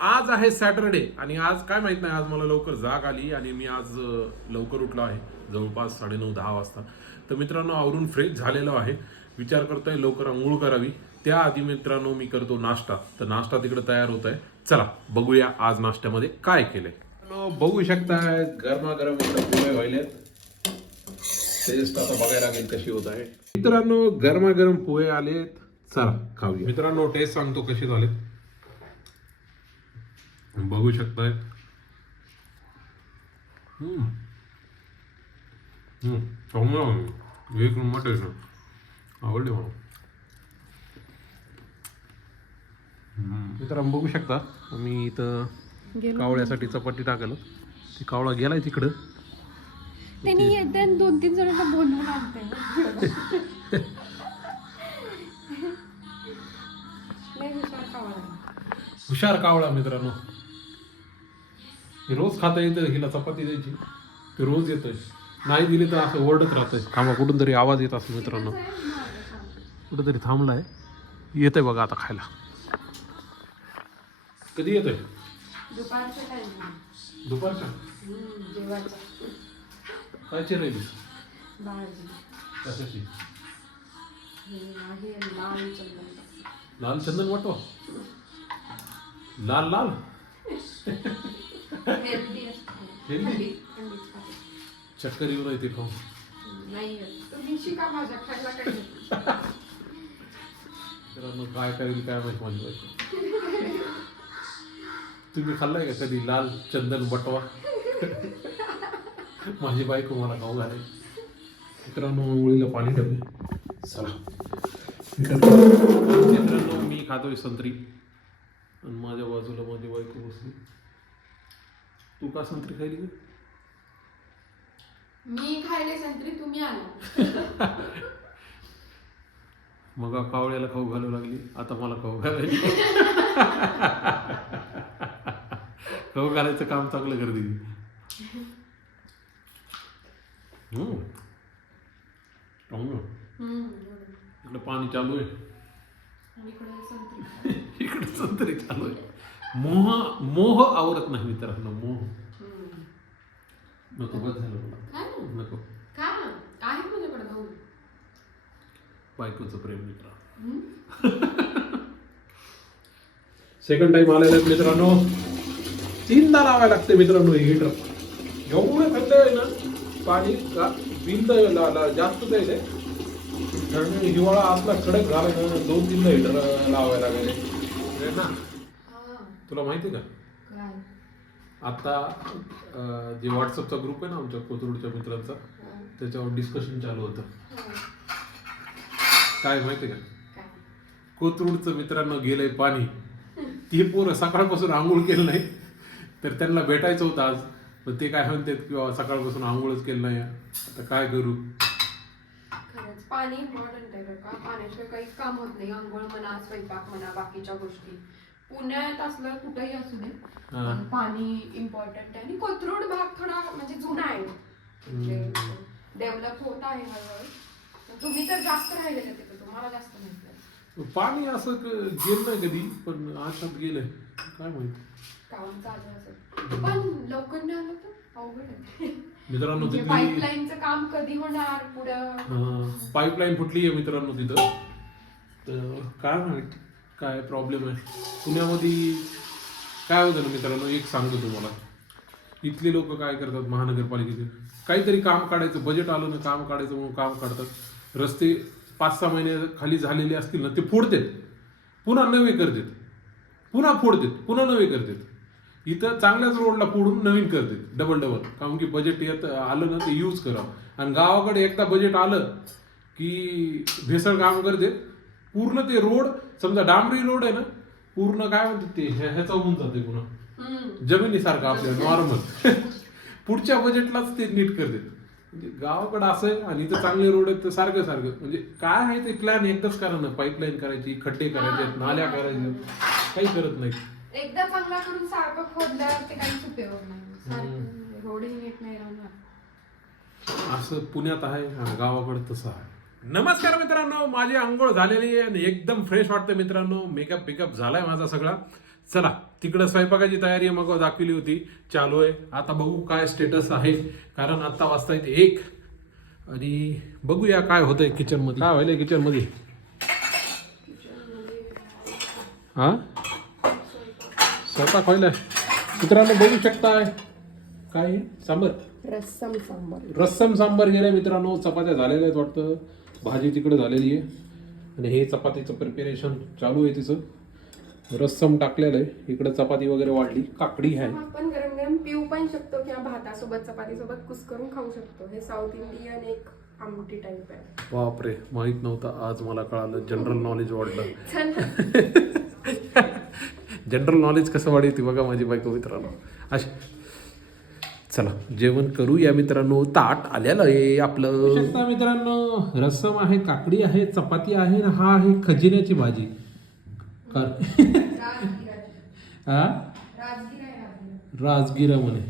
आज आहे सॅटरडे आणि आज काय माहित नाही, आज मला लवकर जाग आली आणि मी आज लवकर उठलो आहे, जवळपास 9:30-10 वाजता. तर मित्रांनो आवरून फ्रेश झालेलो आहे. विचार करतोय लवकर अंघोळ करावी. त्याआधी मित्रांनो मी करतो नाश्ता. तर नाश्ता तिकडे तयार होत आहे. चला बघूया आज नाश्त्यामध्ये काय केलंय. बघू शकताय गरमागरम पोहे व्हायलेत. टेस्ट आता बघायला लागेल कशी होत आहे. मित्रांनो गरमागरम पोहे आलेत, चला खाऊया. मित्रांनो टेस्ट सांगतो कसे झालेत. बघू शकताय. एक नंबर टेस्ट आवडले मला. मित्रांनो बघू शकता मी इथं कावळ्यासाठी चपाती टाकलं. ती कावळा गेलाय तिकडं. त्यांनी येते 2-3 जणांना बोलवून आणते. हुशार कावळा मित्रांनो. रोज खाता येतं हिला चपाती द्यायची, ते रोज येतोय. नाही दिली तर असं ओरडत राहतंय. थांबा कुठून तरी आवाज येत असतो मित्रांनो. कुठंतरी थांबलाय. येतंय बघा आता खायला. कधी येतोय? दुपारच्या काय चिरायली कशाची? लाल चंदन वाटो. लाल लाल चक्कर येऊ राहते खाऊ. काय करेल काय माहित माझी बायको. तुम्ही खाल्लाय का कधी लाल चंदन बटवा? माझी बायको मला खाऊ घाले. मित्रांनो मुळीला पाणी ठेवले. चला मित्रांनो मी खातोय संत्री आणि माझ्या बाजूला माझी बायको बसली. तू का संत्री खायली? मी खायले संत्री, तुम्ही आला. मग कावळ्याला खाऊ घालू लागली, आता मला खाऊ घालायची. खाऊ घालायचं काम चांगलं करते. इकडे पाणी चालू आहे, इकडे संत्री चालू आहे. मोह आवरत नाही मित्रांनो. मोह नको. बस झालं मला. नको. बायकोचं प्रेम मित्र. सेकंड टाइम आलेला मित्रांनो. 3दा लावायला लागते मित्रांनो हे हीटर. एवढं थंड आहे ना पाणी. बिल जास्त जाईल. हिवाळा असला कडक झाला ना 2-3दा हीटर लावायला लागले ना. तुला माहिती का आता जे व्हॉट्सअपचा ग्रुप आहे ना आमच्या कोथरूडच्या मित्रांचा, त्याच्यावर डिस्कशन चालू होतं. काय माहिती का, कोथरूडचं मित्रांनो गेलंय पाणी. ती पोरं सकाळपासून आंघोळ केलं नाही तर त्यांना भेटायचं होतं आज. पण ते काय म्हणतात किंवा सकाळपासून आंघोळच केलं नाही. आता काय करू. खरंच पाणी इम्पॉर्टंट आहे का. पाण्याशिवाय काही काम होत नाही. आंघोळ म्हणा, स्वयंपाक म्हणा, बाकीच्या गोष्टी. पुण्यात असलं कुठेही असू दे पाणी इम्पॉर्टंट आहे. आणि कोथरूड भाग थोडा म्हणजे जुना आहे, म्हणजे डेव्हलप होत आहे हळूहळू. तुम्ही तर जास्त राहिलेले तिथे, तुम्हाला जास्त माहिती आहे. पाणी असं गेलं नाही कधी, पण आशात गेलंय काय माहिती. काम चालू असेल पण लवकर नाही आलं तर अवघड आहे मित्रांनो. पाईपलाईनचं काम कधी होणार पुढं. पाईपलाईन फुटली आहे मित्रांनो तिथं. तर काय माहिती काय प्रॉब्लेम आहे. पुण्यामध्ये काय होतं ना मित्रांनो, एक सांगतो तुम्हाला. इथले लोक काय करतात महानगरपालिकेचे, काहीतरी काम काढायचं, बजेट आलं ना काम काढायचं म्हणून काम काढतात. रस्ते 5-6 महिने खाली झालेले असतील ना ते फोडतात, पुन्हा नवे करतात, पुन्हा फोडतात, पुन्हा नवे करतात. इथं चांगल्याच रोडला फोडून नवीन करतात डबल. कारण की बजेट येत आलं ना ते यूज करावं. आणि गावाकडे एकदा बजेट आलं की भेसळ काम करते. पूर्ण ते रोड समजा डांबरी रोड आहे ना, पूर्ण काय म्हणतात ते ह्याचा होऊन जाते पुन्हा जमिनीसारखं आपल्या नॉर्मल. पुढच्या बजेटलाच ते नीट करतात. म्हणजे गावाकडे असं आहे आणि इथं चांगले रोड आहेत तर सारखं म्हणजे काय आहे ते प्लॅन एकदाच करा ना. पाईपलाईन करायची, खड्डे करायचे, नाल्या करायच्या, काही करत नाही. एकदा चांगला करून सारखं खोदल्यावर ते काहीच उपयोग नाही. रोडही नीट नाही राहणार. असं पुण्यात आहे आणि गावाकडे तसं आहे. नमस्कार मित्रांनो, माझी आंघोळ झालेली आहे आणि एकदम फ्रेश वाटतं मित्रांनो. मेकअप झालाय माझा सगळा. चला तिकडं स्वयंपाकाची तयारी मग दाखवली होती, चालू आहे. आता बघू काय स्टेटस आहे, कारण आता वाजतायत 1 आणि बघूया काय होतंय किचन मध्ये. काय व्हायलंय किचन मध्ये? हा स्वयंपाक व्हायलाय मित्रांनो, बघू शकताय. काय आहे? सांबर, रस्सम सांबर गेलाय मित्रांनो. चपात्या झालेल्या आहेत वाटतं, भाजी तिकडे झालेली आहे आणि हे चपातीचं प्रिपेरेशन चालू आहे तिचं. रस्सम टाकलेलं आहे, इकडे चपाती वगैरे वाढली, काकडी आहे. आपण गरम गरम पिऊ पण शकतो किंवा भातासोबत चपातीसोबत कुस करून खाऊ शकतो. हे साऊथ इंडियन एक आमटी टाईप आहे. बापरे, माहित नव्हतं, आज मला कळालं. जनरल नॉलेज वाढलं. जनरल नॉलेज कसं वाढते बघा माझी बायको मित्रांनो. अशी चला जेवण करूया मित्रांनो. ताट आलेलं आहे आपलं. शकता मित्रांनो, रस्सम आहे, काकडी आहे, चपाती आहे, हा आहे खजिन्याची भाजी. राजगिरा म्हणे,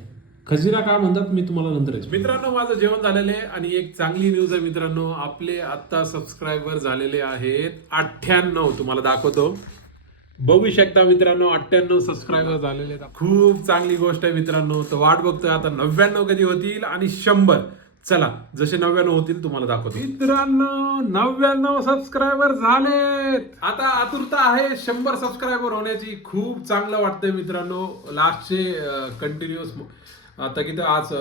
खजिना काय म्हणतात मी तुम्हाला नंतर. मित्रांनो माझं जेवण झालेलं आहे आणि एक चांगली न्यूज आहे मित्रांनो. आपले आता सबस्क्रायबर झालेले आहेत 98. तुम्हाला दाखवतो, बघू शकता मित्रांनो. 98 सबस्क्रायबर झालेले आहेत. खूप चांगली गोष्ट आहे मित्रांनो. तर वाट बघतोय आता 99 कधी होतील आणि 100. चला जसे 99 होतील तुम्हाला दाखवतो. मित्रांनो 99 सबस्क्रायबर झालेत. आता आतुरता आहे 100 सबस्क्रायबर होण्याची. खूप चांगलं वाटतंय मित्रांनो. लास्टचे कंटिन्युअस आता किती आज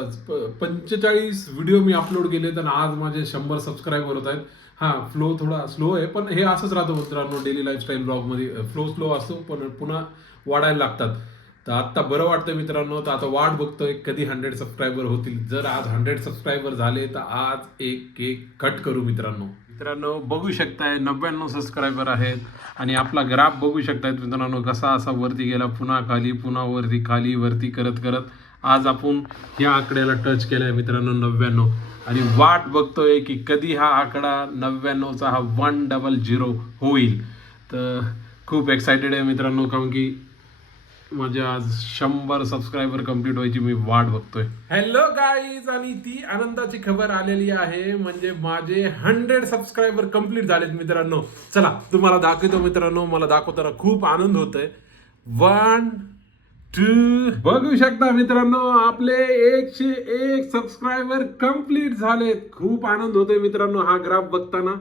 45 व्हिडिओ मी अपलोड केले तर आज माझे 100 सबस्क्रायबर होत आहेत. हा फ्लो थोडा स्लो आहे, पण हे असंच राहतं मित्रांनो. डेली लाईफस्टाईल ब्लॉग मध्ये फ्लो स्लो असतो, पण पुन्हा वाढायला लागतात. तर आता बरं वाटतं मित्रांनो. तर आता वाट बघतोय कधी 100 सबस्क्रायबर होतील. जर आज 100 सबस्क्रायबर झाले तर आज एक केक कट करू मित्रांनो. मित्रांनो बघू शकताय 99 सबस्क्रायबर आहेत आणि आपला ग्राफ बघू शकताय मित्रांनो कसा असा वरती गेला, पुन्हा खाली, पुन्हा वरती, खाली, वरती करत करत आज आपण या आकड्याला टच केलाय मित्रांनो 99. आणि वाट बघतोय की कधी हा आकडा 99चा हा 100 होईल. तर खूप एक्सायटेड आहे मित्रांनो, कारण की माझे आज 100 सबस्क्रायबर कंप्लीट व्हायची मी वाट बघतोय. हॅलो गाईज, आणि ती आनंदाची खबर आलेली आहे, म्हणजे माझे 100 सबस्क्रायबर कंप्लीट झालेत मित्रांनो. चला तुम्हाला दाखवतो मित्रांनो. मला दाखवताना खूप आनंद होतोय. 1 2 बघू शकता मित्रांनो आपले 101 सबस्क्रायबर कंप्लीट झालेत. खूप आनंद होतोय मित्रांनो हा ग्राफ बघताना.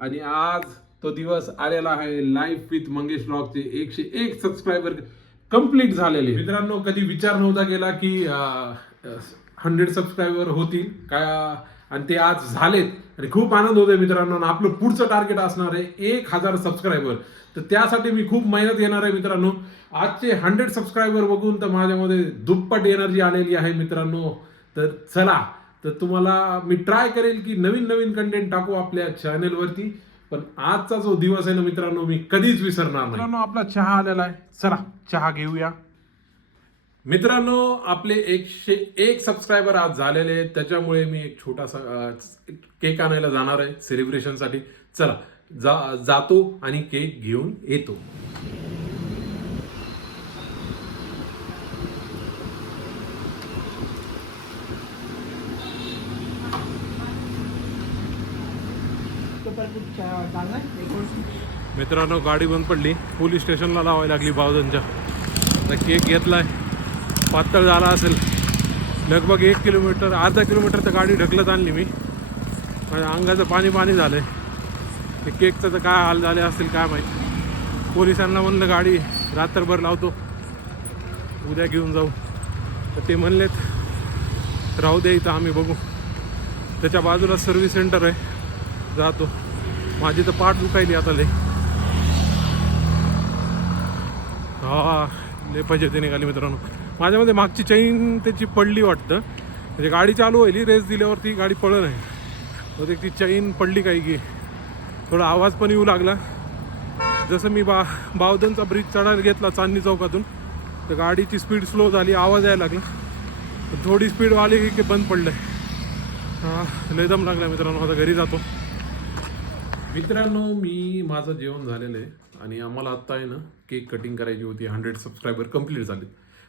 आणि आज तो दिवस आलेला आहे. लाईफ विथ मंगेश ब्लॉगचे 101 सबस्क्रायबर कंप्लीट झालेले मित्रांनो. कधी विचार नव्हता केला की 100 सबस्क्रायबर होतील काय, आणि ते आज झालेत आणि खूप आनंद होतोय मित्रांनो. आणि आपलं पुढचं टार्गेट असणार आहे 1000 सबस्क्रायबर. तर त्यासाठी मी खूप मेहनत घेणार आहे मित्रांनो. आजचे 100 सबस्क्रायबर बघून तर माझ्यामध्ये दुप्पट एनर्जी आलेली आहे मित्रांनो. तर चला, तर तुम्हाला मी ट्राय करेल की नवीन नवीन कंटेंट टाकू आपल्या चॅनलवरती. पण आजचा जो दिवस आहे ना मित्रांनो मी कधीच विसरणार नाही. मित्रांनो आपला चहा आलेला आहे, चला चहा घेऊया. मित्रांनो आपले 101 सबस्क्रायबर आज झालेले आहेत, त्याच्यामुळे मी एक छोटासा केक आणायला जाणार आहे सेलिब्रेशनसाठी. चला जातो आणि केक घेऊन येतो. मित्रांनो गाडी बंद पडली, पोलीस स्टेशनला लावायला लागली बावधनच्या. आता केक घेतलाय, पातळ झाला असेल लगभग 1 किलोमीटर, अर्धा किलोमीटर तर गाडी ढकलत आणली मी. माझ्या अंगाचं पाणी झालंय. ते केकचं तर काय हाल झाले असतील काय माहीत. पोलिसांना म्हणलं गाडी रात्रभर लावतो, उद्या घेऊन जाऊ. तर ते म्हणलेत राहू द्या इथं, आम्ही बघू. त्याच्या बाजूला सर्व्हिस सेंटर आहे, जातो. माझी तर पाठ दुखायली आता लय. हा लय पाहिजे निघाली मित्रांनो. माझ्यामध्ये मागची चैन त्याची पडली वाटतं, म्हणजे गाडी चालू व्हायली, रेस दिल्यावरती गाडी पळत नाही, तर ती चैन पडली काही की. थोडा आवाज पण येऊ लागला. जसं मी बावधनचा ब्रिज चढायला घेतला चांदणी चौकातून, तर गाडीची स्पीड स्लो झाली, आवाज यायला लागला. थोडी स्पीड आली की बंद पडलं. हां लय दम लागला मित्रांनो, आता घरी जातो. मित्रांनो माझं जेवण झालेलं आहे आणि आम्हाला आत्ता आहे ना केक कटिंग करायची होती. 100 सबस्क्रायबर कंप्लीट झाले,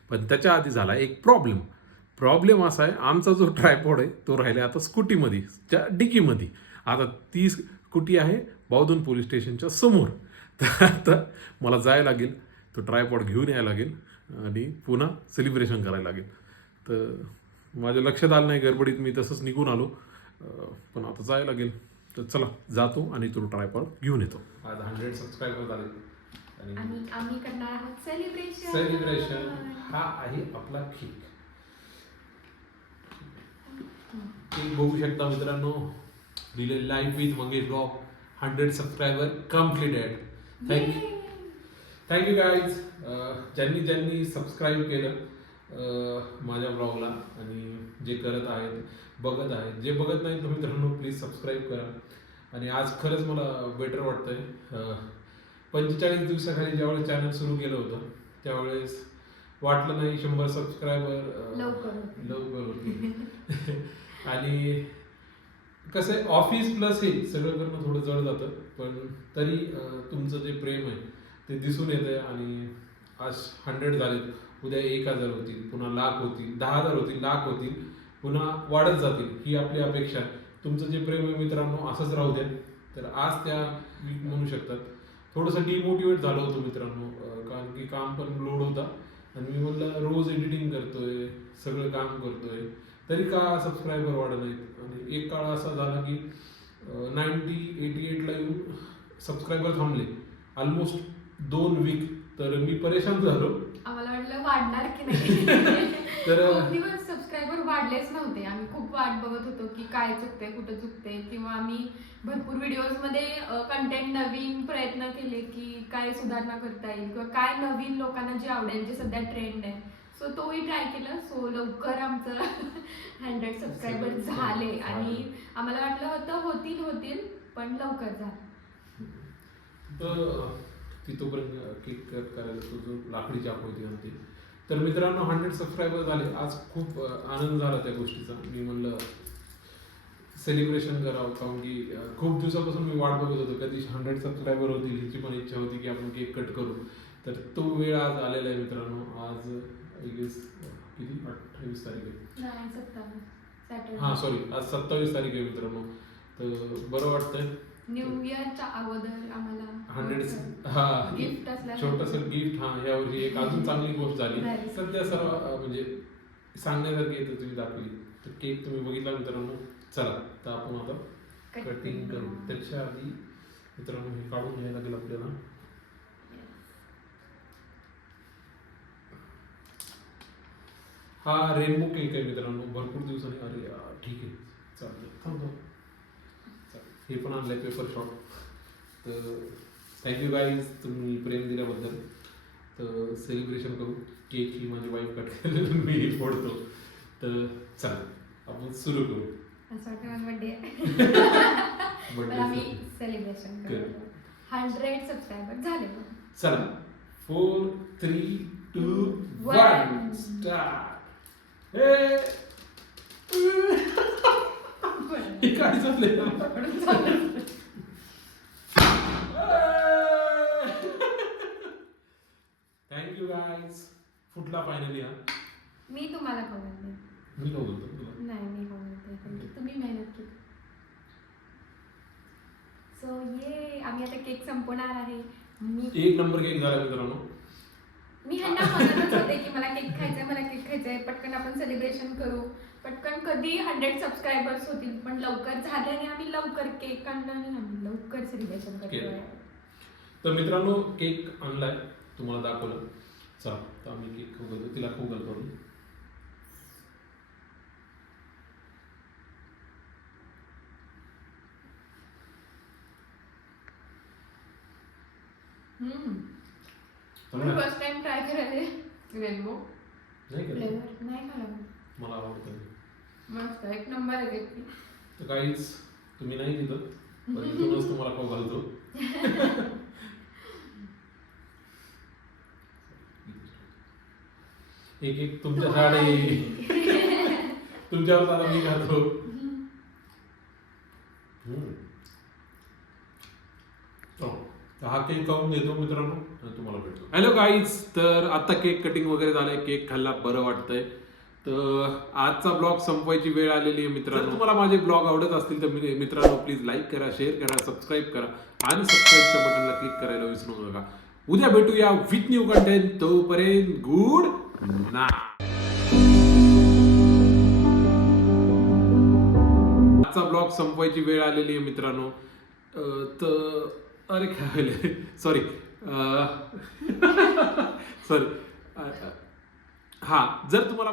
पण त्याच्या आधी झाला एक प्रॉब्लेम असा आहे, आमचा जो ट्रायपॉड आहे तो राहिला आता स्कूटीमध्ये, त्या डिकीमध्ये. आता ती स्कूटी आहे बावधन पोलीस स्टेशनच्या समोर. तर आता मला जायला लागेल तो ट्रायपॉड घेऊन यायला लागेल आणि पुन्हा सेलिब्रेशन करायला लागेल. तर माझ्या लक्षात आलं नाही, गडबडीत मी तसंच निघून आलो. पण आता जायला लागेल. तर चला जातो आणि तो ट्रायपॉड घेऊन येतो. आज 100 सबस्क्रायबर झाले आणि आम्ही करणार आहोत सेलिब्रेशन. हा आहे आपला केक. केक बघू शकता मित्रांनो, दिले live with Mangesh blog. 100 subscriber completed. Thank you guys, ज्यांनी सबस्क्राईब केलं माझ्या ब्लॉगला आणि जे करत आहेत, बघत आहेत. जे बघत नाहीत तर मित्रांनो प्लीज सबस्क्राईब करा. आणि आज खरंच मला बेटर वाटतंय. 45 दिवसाखाली ज्यावेळेस चॅनल सुरू केलं होतं त्यावेळेस वाटलं नाही 100 सबस्क्रायबर लवकर होतील. आणि कसं आहे, ऑफिस प्लस हे सगळं करणं थोडं जड जातं, पण तरी तुमचं जे प्रेम आहे ते दिसून येतंय. आणि आज 100 झाले, उद्या 1000 होतील, पुन्हा 1,00,000 होतील, 10,000 होतील, 1,00,000 होतील, पुन्हा वाढत जातील, ही आपली अपेक्षा आहे. तुमचं जे प्रेम आहे मित्रांनो असंच राहू द्या. तर आज त्या म्हणू शकतात थोडंसं डिमोटिवेट झालं होतं मित्रांनो, कारण की काम पण लोड होता आणि मी म्हणलं रोज एडिटिंग करतोय, सगळं काम करतोय, तरी का सबस्क्रायबर वाढत नाहीत. आणि एक काळ असा झाला की 88ला येऊन सबस्क्रायबर थांबले ऑलमोस्ट 2 वीक. तर मी परेशान झालो. आम्हाला वाटलं वाढणार की नाही. तर खूप दिवस सबस्क्रायबर वाढलेच नव्हते. आम्ही खूप वाट बघत होतो की काय चुकते, कुठं चुकते, किंवा आम्ही भरपूर व्हिडिओजमध्ये कंटेंट नवीन प्रयत्न केले की काय सुधारणा करता येईल किंवा काय नवीन लोकांना जे आवडेल, जे सध्या ट्रेंड आहे. सो तोही ट्राय केला. सो लवकर आमचं 100 सबस्क्रायबर झाले आणि आम्हाला वाटलं होतं होतील पण लवकर झालं. तर तिथोपर्यंत केक कट करायला तो जो लाकडी चाकू होती. तर मित्रांनो 100 सबस्क्रायबर झाले. आज खूप आनंद झाला त्या गोष्टीचा. मी म्हणलं सेलिब्रेशन करावं, कारण की खूप दिवसापासून मी वाट बघत होतो कधी 100 सबस्क्रायबर होतील, हिची पण इच्छा होती की आपण केक कट करू. तर तो वेळ आज आलेला आहे मित्रांनो. आज किती 28 तारीख आहे. हां सॉरी, आज 27 तारीख आहे मित्रांनो. तर बरं वाटतंय. न्यू इयरच्या अगोदर आम्हाला 100 गिफ्ट असलं, छोटंसं गिफ्ट. यावर्षी एक अजून चांगली गोष्ट झाली. सध्या सर्व म्हणजे सांगण्यासारखी येतं, तुम्ही दाखवली. तर केक तुम्ही बघितला मित्रांनो. चला तर आपण आता कटिंग करू. त्याच्या आधी मित्रांनो हे काढून घ्यायला लागेल आपल्याला. हा रेनबो केक आहे मित्रांनो. भरपूर दिवसांनी. अरे यार ठीक आहे, चालतं थांबतो. हे पण आणलंय पेपर शॉट. तर थँक्यू गाईज, तुम्ही प्रेम दिल्याबद्दल. तर सेलिब्रेशन करू. केक ही माझी वाईफ कट केलेली, मी फोडतो. तर चला आपण सुरू करू. आम्ही सेलिब्रेशन करू. 100 सबस्क्रायबर झाले. चला 4, 3, 2, 1 स्टार्ट. हे काय चाललंय? Thank you guys. फुटला फायनली. हा मी तुम्हाला कळवते. मी काय बोलतो तुला? नाही मी कळवते, तुम्ही मेहनत केली. सो ये आम्ही आता केक संपवणार आहे. मी 1 नंबर केक झाला मित्रांनो. मी ह्यांना म्हणतच होते की मला केक खायचंय, पटकन आपण सेलिब्रेशन करू, पटकन कधी 100 सबस्क्रायबर्स होतील. पण लवकर झाल्याने आम्ही लवकर केक आणला आणि आम्ही लवकर सेलिब्रेशन करतोय. तर मित्रांनो केक आणलाय, तुम्हाला दाखवलं. चला तर आम्ही केक खाऊ घालतो. तिला खाऊ घालतो. फर्स्ट टाइम ट्राय करायला रेनबो नाही का? फ्लेवर नाही खाल्ला. मला आवडतं. मस्त एक नंबर आहे केक. तर काहीच तुम्ही नाही घेतत, पण इथूनच तुम्हाला खाऊ घालतो. एक तुमच्यासाठी तुमच्यावर आता मी खातो. हा केक खाऊन देतो मित्रांनो, तुम्हाला भेटतो. हॅलो गाईज, तर आता केक कटिंग वगैरे झालंय. केक खाल्ला, बरं वाटतंय. तर आजचा ब्लॉग संपवायची वेळ आलेली आहे मित्रांनो. तुम्हाला माझे ब्लॉग आवडत असतील तर मित्रांनो प्लीज लाईक करा, शेअर करा, सबस्क्राईब करा आणि सबस्क्राईबच्या बटनला क्लिक करायला विसरू नका. उद्या भेटूया विथ न्यू कंटेंट. तोपर्यंत गुड नाईट. आजचा ब्लॉग संपवायची वेळ आलेली आहे मित्रांनो. तर अरे काय सॉरी सॉरी. हा, जर तुम्हाला